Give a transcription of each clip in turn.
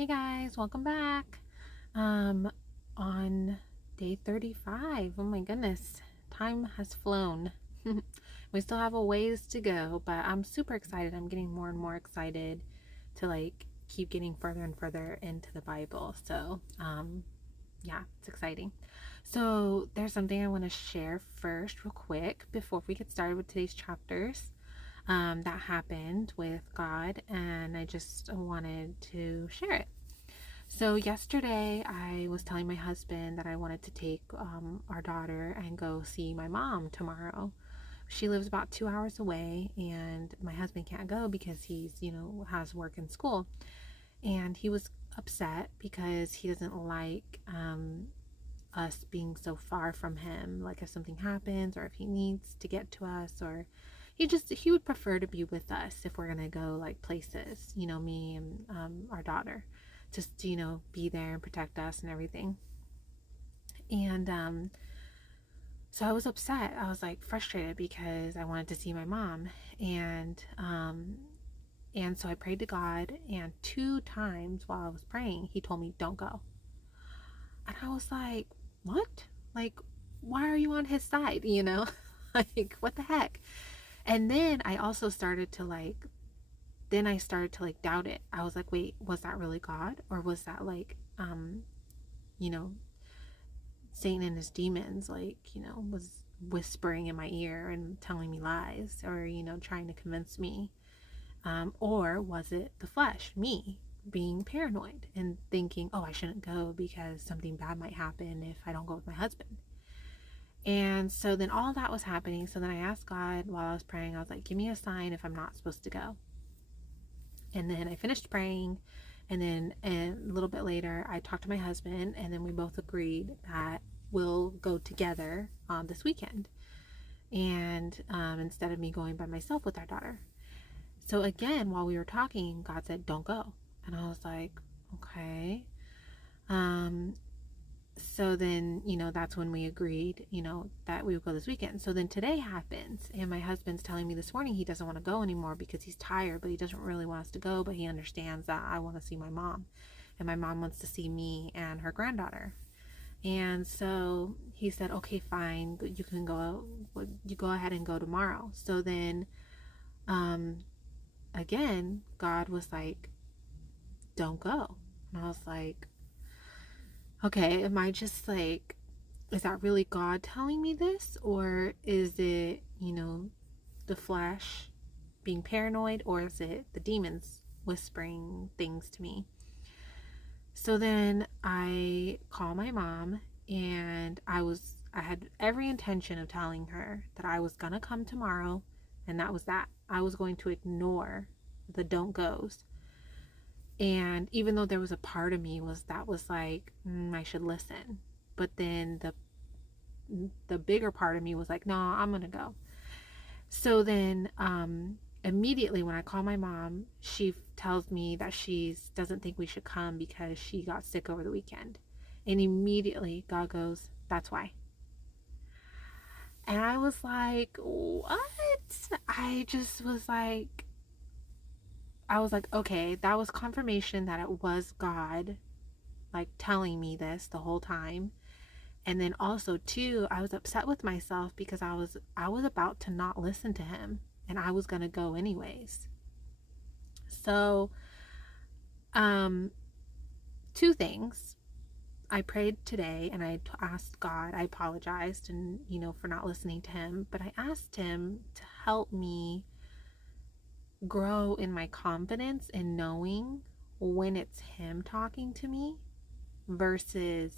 Hey guys, welcome back. Um, on day 35. Oh my goodness, time has flown. We still have a ways to go, but I'm super excited. I'm getting more and more excited to keep getting further and further into the Bible. Yeah, it's exciting. So, there's something I want to share first, real quick, before we get started with today's chapters. That happened with God, and I just wanted to share it. So yesterday, I was telling my husband that I wanted to take our daughter and go see my mom tomorrow. She lives about 2 hours away, and my husband can't go because has work and school. And he was upset because he doesn't like us being so far from him. Like if something happens, or if he needs to get to us, or he would prefer to be with us if we're gonna go like places. Me and our daughter, just to be there and protect us and everything. And so I was upset. I was like frustrated because I wanted to see my mom, and so I prayed to God, and 2 times while I was praying, He told me, "Don't go." And I was like, "What? Like, why are you on His side? Like, what the heck?" And then I also started to doubt it. I was like, wait, was that really God? Or was that you know, Satan and his demons, was whispering in my ear and telling me lies, or, trying to convince me? Or was it the flesh, me, being paranoid and thinking, oh, I shouldn't go because something bad might happen if I don't go with my husband? And so then all that was happening. So then I asked God while I was praying, I was like, give me a sign if I'm not supposed to go. And then I finished praying. And then a little bit later, I talked to my husband, and then we both agreed that we'll go together this weekend. And instead of me going by myself with our daughter. So again, while we were talking, God said, don't go. And I was like, okay. Um, so then, that's when we agreed, that we would go this weekend. So then today happens, and my husband's telling me this morning he doesn't want to go anymore because he's tired, but he doesn't really want us to go, but he understands that I want to see my mom, and my mom wants to see me and her granddaughter. And so he said, okay, fine, you can go, you go ahead and go tomorrow. So then, again, God was like, don't go. And I was like, okay, am I just like, is that really God telling me this? Or is it, the flesh being paranoid? Or is it the demons whispering things to me? So then I call my mom, and I had every intention of telling her that I was going to come tomorrow, and that was that. I was going to ignore the don't goes. And even though there was a part of me that was like, I should listen. But then the bigger part of me was like, no, I'm going to go. So then immediately when I call my mom, she tells me that she doesn't think we should come because she got sick over the weekend. And immediately God goes, that's why. And I was like, what? I just was like, okay, that was confirmation that it was God, like telling me this the whole time. And then also too, I was upset with myself because I was about to not listen to him, and I was going to go anyways. So two things. I prayed today, and I asked God, I apologized, and for not listening to him, but I asked him to help me grow in my confidence in knowing when it's him talking to me versus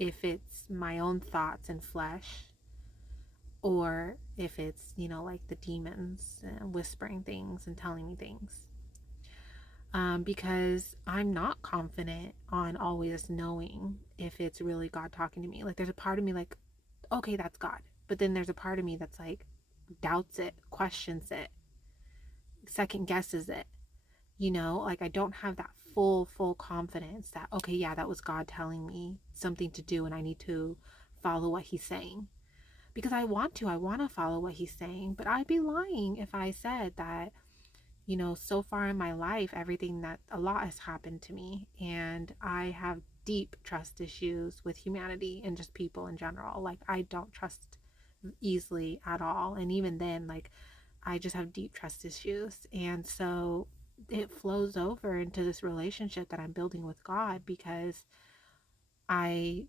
if it's my own thoughts and flesh, or if it's, like the demons whispering things and telling me things. Because I'm not confident on always knowing if it's really God talking to me. Like there's a part of me like, okay, that's God. But then there's a part of me that's like, doubts it, questions it, second guesses it. Like I don't have that full confidence that, okay, yeah, that was God telling me something to do, and I need to follow what he's saying. Because I want to follow what he's saying, but I'd be lying if I said that, so far in my life, a lot has happened to me, and I have deep trust issues with humanity and just people in general. Like, I don't trust easily at all. And even then, like, I just have deep trust issues. And so it flows over into this relationship that I'm building with God because I,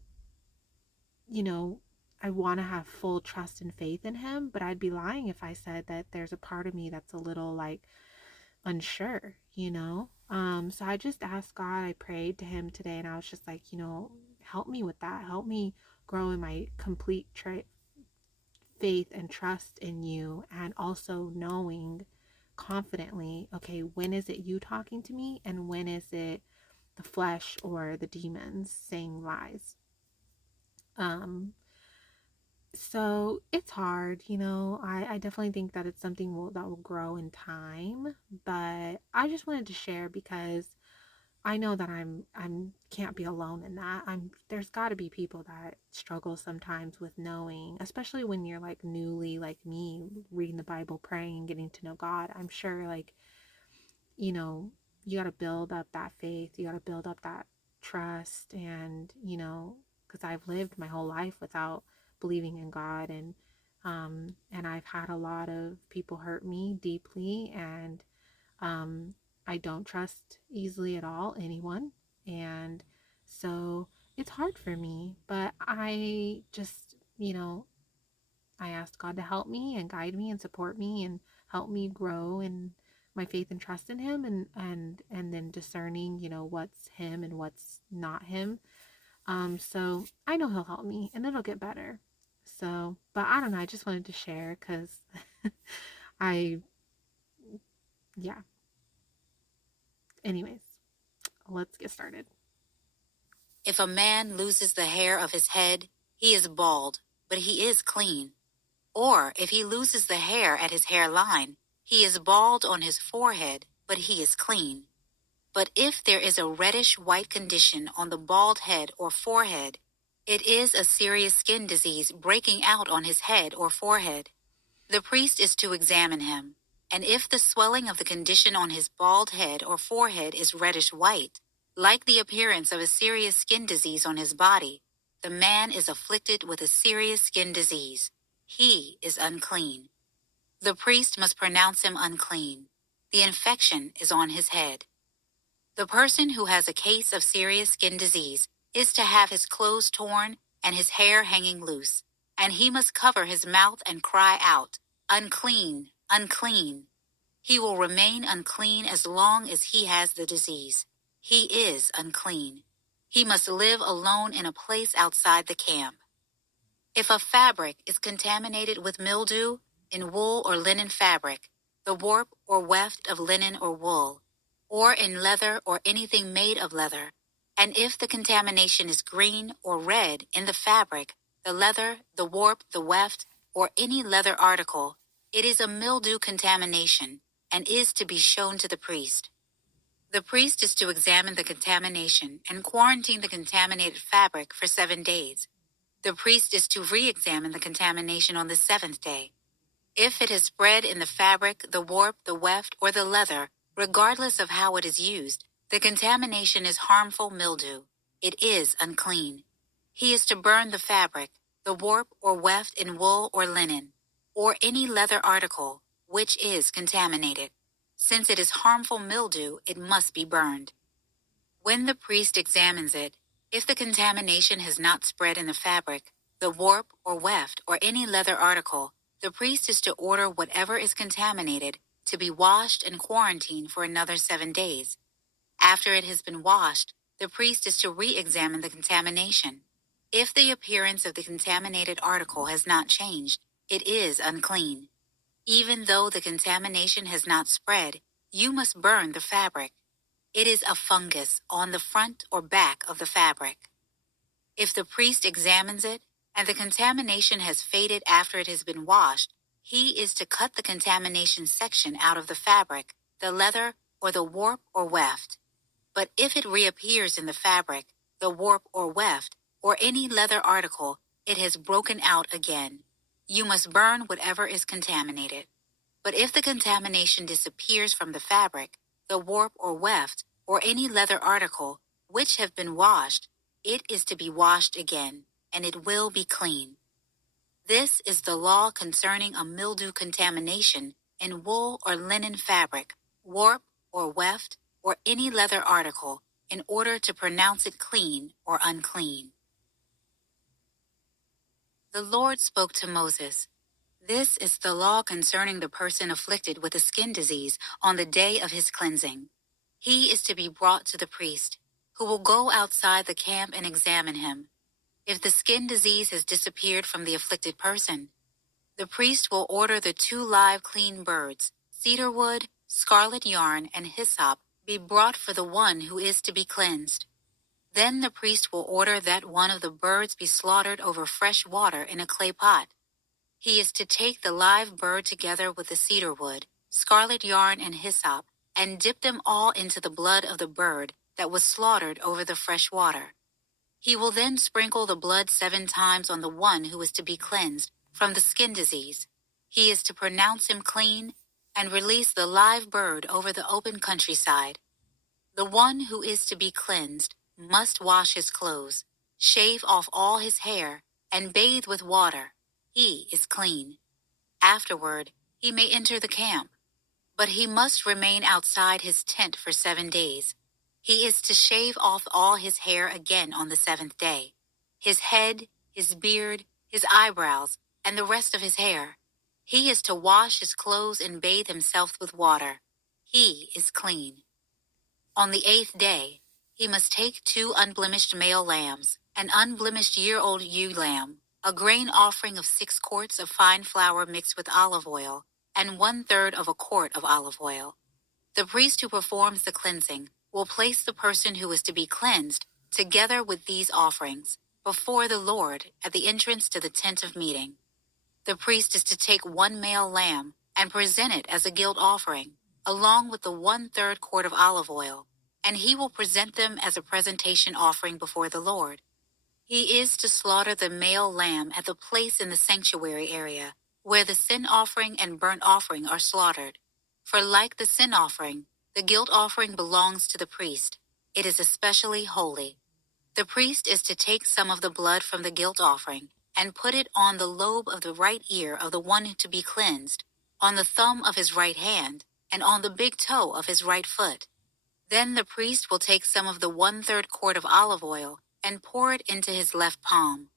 you know, I want to have full trust and faith in Him, but I'd be lying if I said that there's a part of me that's a little like unsure. So I just asked God, I prayed to Him today, and I was just like, help me with that. Help me grow in my complete faith and trust in you, and also knowing confidently, okay, when is it you talking to me, and when is it the flesh or the demons saying lies? Um, so it's hard, I definitely think that it's something that will grow in time, but I just wanted to share because I know that I'm can't be alone in that. There's got to be people that struggle sometimes with knowing, especially when you're like newly like me reading the Bible, praying and getting to know God. I'm sure like, you know, you got to build up that faith, you got to build up that trust, and because I've lived my whole life without believing in God, and I've had a lot of people hurt me deeply, and um, I don't trust easily at all anyone. And so it's hard for me, but I just, I asked God to help me and guide me and support me and help me grow in my faith and trust in Him, and then discerning, what's Him and what's not Him. So I know He'll help me and it'll get better. So, but I don't know, I just wanted to share because I, yeah. Anyways, let's get started. If a man loses the hair of his head, he is bald, but he is clean. Or if he loses the hair at his hairline, he is bald on his forehead, but he is clean. But if there is a reddish-white condition on the bald head or forehead, it is a serious skin disease breaking out on his head or forehead. The priest is to examine him, and if the swelling of the condition on his bald head or forehead is reddish-white, like the appearance of a serious skin disease on his body, the man is afflicted with a serious skin disease. He is unclean. The priest must pronounce him unclean. The infection is on his head. The person who has a case of serious skin disease is to have his clothes torn and his hair hanging loose, and he must cover his mouth and cry out, "Unclean, unclean." He will remain unclean as long as he has the disease. He is unclean. He must live alone in a place outside the camp. If a fabric is contaminated with mildew, in wool or linen fabric, the warp or weft of linen or wool, or in leather or anything made of leather, and if the contamination is green or red in the fabric, the leather, the warp, the weft, or any leather article, it is a mildew contamination and is to be shown to the priest. The priest is to examine the contamination and quarantine the contaminated fabric for 7 days. The priest is to re-examine the contamination on the 7th day. If it has spread in the fabric, the warp, the weft, or the leather, regardless of how it is used, the contamination is harmful mildew. It is unclean. He is to burn the fabric, the warp or weft in wool or linen, or any leather article, which is contaminated. Since it is harmful mildew, it must be burned. When the priest examines it, if the contamination has not spread in the fabric, the warp or weft, or any leather article, the priest is to order whatever is contaminated to be washed and quarantined for another 7 days. After it has been washed, the priest is to re-examine the contamination. If the appearance of the contaminated article has not changed, it is unclean. Even though the contamination has not spread, you must burn the fabric. It is a fungus on the front or back of the fabric. If the priest examines it and the contamination has faded after it has been washed, he is to cut the contamination section out of the fabric, the leather, or the warp or weft. But if it reappears in the fabric, the warp or weft, or any leather article, it has broken out again. You must burn whatever is contaminated. But if the contamination disappears from the fabric, the warp or weft, or any leather article, which have been washed, it is to be washed again, and it will be clean. This is the law concerning a mildew contamination in wool or linen fabric, warp or weft, or any leather article, in order to pronounce it clean or unclean. The Lord spoke to Moses. This is the law concerning the person afflicted with a skin disease on the day of his cleansing. He is to be brought to the priest, who will go outside the camp and examine him. If the skin disease has disappeared from the afflicted person, the priest will order the 2 live clean birds, cedar wood, scarlet yarn, and hyssop, be brought for the one who is to be cleansed. Then the priest will order that one of the birds be slaughtered over fresh water in a clay pot. He is to take the live bird together with the cedar wood, scarlet yarn, and hyssop, and dip them all into the blood of the bird that was slaughtered over the fresh water. He will then sprinkle the blood 7 times on the one who is to be cleansed from the skin disease. He is to pronounce him clean and release the live bird over the open countryside. The one who is to be cleansed must wash his clothes, shave off all his hair, and bathe with water. He is clean. Afterward, he may enter the camp, but he must remain outside his tent for 7 days. He is to shave off all his hair again on the 7th day, his head, his beard, his eyebrows, and the rest of his hair. He is to wash his clothes and bathe himself with water. He is clean. On the 8th day, he must take 2 unblemished male lambs, an unblemished year-old ewe lamb, a grain offering of 6 quarts of fine flour mixed with olive oil, and 1/3 of a quart of olive oil. The priest who performs the cleansing will place the person who is to be cleansed together with these offerings before the Lord at the entrance to the tent of meeting. The priest is to take 1 male lamb and present it as a guilt offering, along with the 1/3 quart of olive oil, and he will present them as a presentation offering before the Lord. He is to slaughter the male lamb at the place in the sanctuary area where the sin offering and burnt offering are slaughtered. For like the sin offering, the guilt offering belongs to the priest. It is especially holy. The priest is to take some of the blood from the guilt offering and put it on the lobe of the right ear of the one to be cleansed, on the thumb of his right hand, and on the big toe of his right foot. Then the priest will take some of the 1/3 quart of olive oil and pour it into his left palm.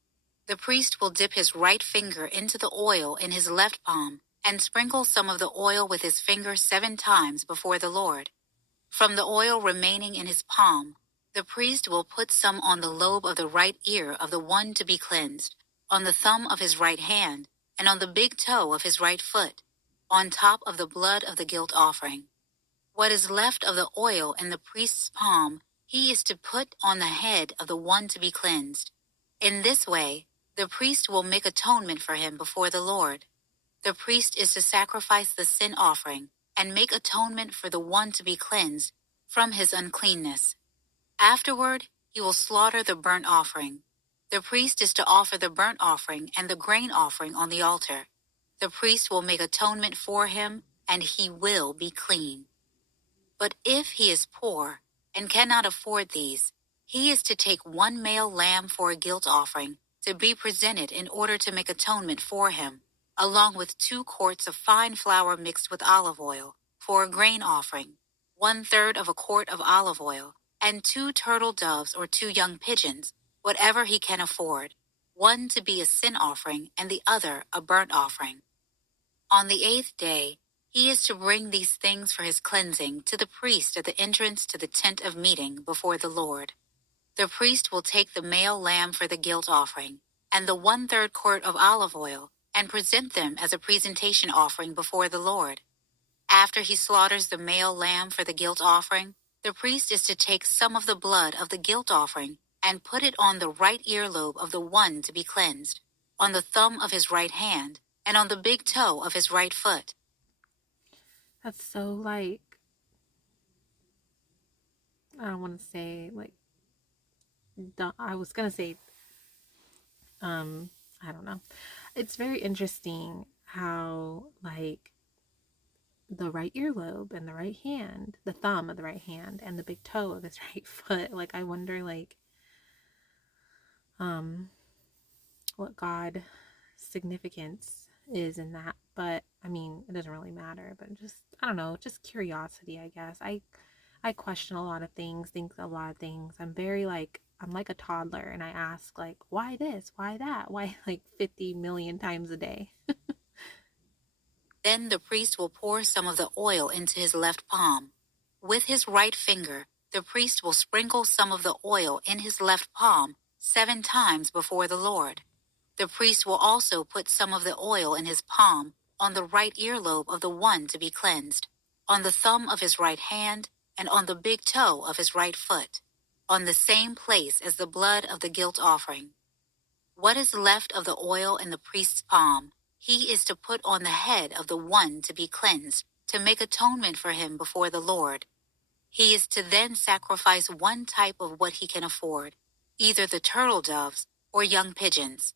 The priest will dip his right finger into the oil in his left palm and sprinkle some of the oil with his finger 7 times before the Lord. From the oil remaining in his palm, the priest will put some on the lobe of the right ear of the one to be cleansed, on the thumb of his right hand, and on the big toe of his right foot, on top of the blood of the guilt offering. What is left of the oil in the priest's palm, he is to put on the head of the one to be cleansed. In this way, the priest will make atonement for him before the Lord. The priest is to sacrifice the sin offering and make atonement for the one to be cleansed from his uncleanness. Afterward, he will slaughter the burnt offering. The priest is to offer the burnt offering and the grain offering on the altar. The priest will make atonement for him, and he will be clean. But if he is poor and cannot afford these, he is to take 1 male lamb for a guilt offering to be presented in order to make atonement for him, along with 2 quarts of fine flour mixed with olive oil for a grain offering, 1/3 of a quart of olive oil, and 2 turtle doves or 2 young pigeons, whatever he can afford, one to be a sin offering and the other a burnt offering. On the 8th day, he is to bring these things for his cleansing to the priest at the entrance to the tent of meeting before the Lord. The priest will take the male lamb for the guilt offering and the 1/3 quart of olive oil and present them as a presentation offering before the Lord. After he slaughters the male lamb for the guilt offering, the priest is to take some of the blood of the guilt offering and put it on the right earlobe of the one to be cleansed, on the thumb of his right hand, and on the big toe of his right foot. That's so like, I don't want to say like, I was going to say, I don't know. It's very interesting how like the right earlobe and the right hand, the thumb of the right hand and the big toe of his right foot. Like I wonder um what God significance is in that. But I mean, it doesn't really matter, but just I don't know, just curiosity, I guess. I question a lot of things, think a lot of things. I'm like a toddler and I ask like why this, why that, why like 50 million times a day. Then the priest will pour some of the oil into his left palm. With his right finger, the priest will sprinkle some of the oil in his left palm 7 times before the Lord. The priest will also put some of the oil in his palm on the right earlobe of the one to be cleansed, on the thumb of his right hand, and on the big toe of his right foot, on the same place as the blood of the guilt offering. What is left of the oil in the priest's palm, he is to put on the head of the one to be cleansed, to make atonement for him before the Lord. He is to then sacrifice one type of what he can afford, either the turtle doves or young pigeons,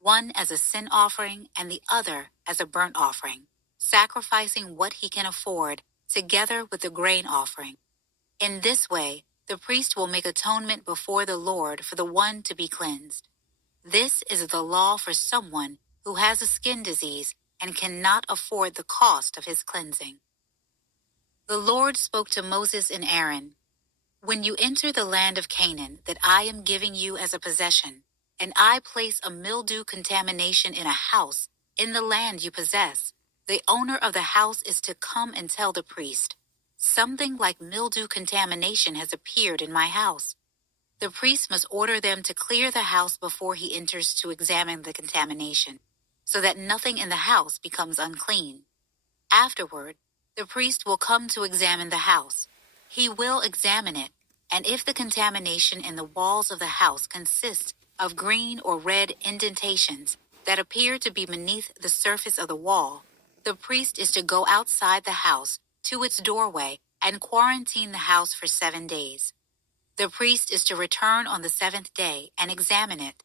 one as a sin offering and the other as a burnt offering, sacrificing what he can afford together with the grain offering. In this way, the priest will make atonement before the Lord for the one to be cleansed. This is the law for someone who has a skin disease and cannot afford the cost of his cleansing. The Lord spoke to Moses and Aaron, "When you enter the land of Canaan that I am giving you as a possession, and I place a mildew contamination in a house in the land you possess, the owner of the house is to come and tell the priest, 'Something like mildew contamination has appeared in my house.' The priest must order them to clear the house before he enters to examine the contamination, so that nothing in the house becomes unclean. Afterward, the priest will come to examine the house. He will examine it, and if the contamination in the walls of the house consists of green or red indentations that appear to be beneath the surface of the wall, the priest is to go outside the house to its doorway and quarantine the house for 7 days. The priest is to return on the 7th day and examine it.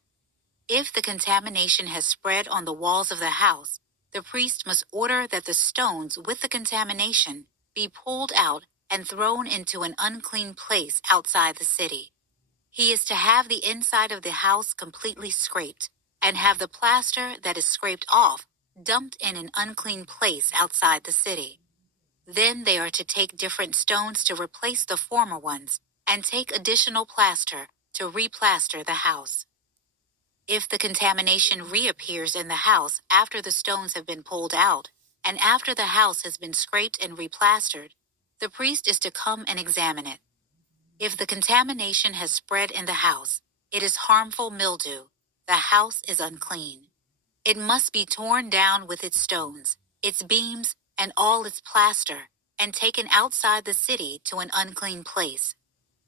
If the contamination has spread on the walls of the house, the priest must order that the stones with the contamination be pulled out and thrown into an unclean place outside the city. He is to have the inside of the house completely scraped, and have the plaster that is scraped off dumped in an unclean place outside the city. Then they are to take different stones to replace the former ones, and take additional plaster to replaster the house. If the contamination reappears in the house after the stones have been pulled out, and after the house has been scraped and replastered, the priest is to come and examine it. If the contamination has spread in the house, it is harmful mildew. The house is unclean. It must be torn down with its stones, its beams, and all its plaster, and taken outside the city to an unclean place.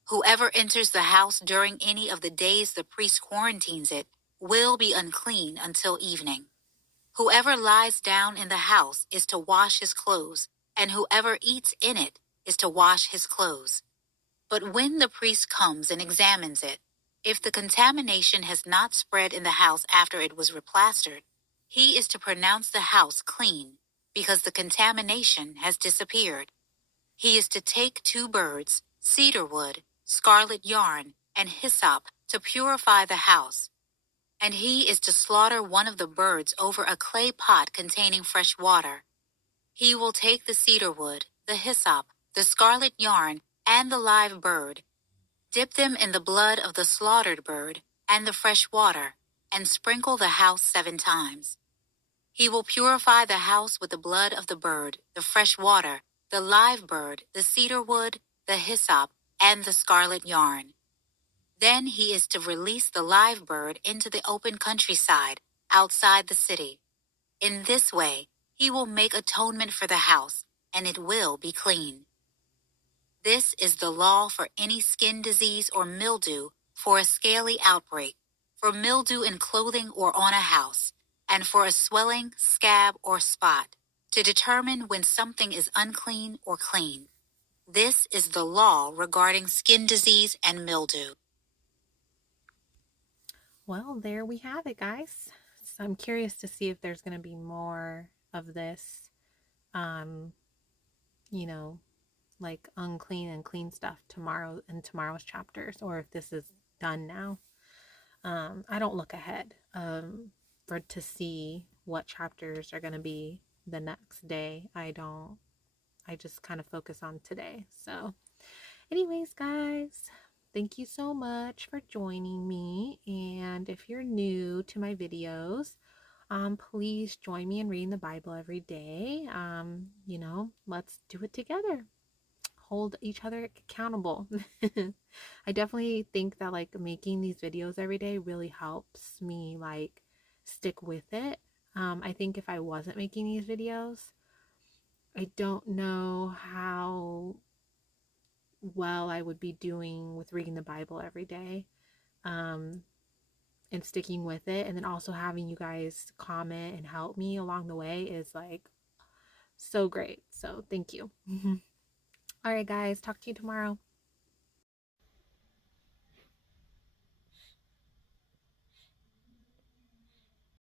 Whoever enters the house during any of the days the priest quarantines it will be unclean until evening. Whoever lies down in the house is to wash his clothes, and whoever eats in it is to wash his clothes. But when the priest comes and examines it, if the contamination has not spread in the house after it was replastered, he is to pronounce the house clean, because the contamination has disappeared. He is to take 2 birds, cedar wood, scarlet yarn, and hyssop to purify the house. And he is to slaughter one of the birds over a clay pot containing fresh water. He will take the cedar wood, the hyssop, the scarlet yarn, and the live bird, dip them in the blood of the slaughtered bird and the fresh water, and sprinkle the house 7 times. He will purify the house with the blood of the bird, the fresh water, the live bird, the cedar wood, the hyssop, and the scarlet yarn. Then he is to release the live bird into the open countryside, outside the city. In this way, he will make atonement for the house, and it will be clean. This is the law for any skin disease or mildew, for a scaly outbreak, for mildew in clothing or on a house, and for a swelling, scab, or spot, to determine when something is unclean or clean. This is the law regarding skin disease and mildew. Well, there we have it, guys. So I'm curious to see if there's going to be more of this. Um, you know, like unclean and clean stuff tomorrow in tomorrow's chapters, or if this is done now. I don't look ahead for to see what chapters are going to be the next day. I don't. I just kind of focus on today. So, anyways, guys, thank you so much for joining me. And if you're new to my videos, please join me in reading the Bible every day. Let's do it together. Hold each other accountable. I definitely think that like making these videos every day really helps me like stick with it. I think if I wasn't making these videos, I don't know how well I would be doing with reading the Bible every day. Um, and sticking with it, and then also having you guys comment and help me along the way is like so great. So thank you. All right, guys, talk to you tomorrow.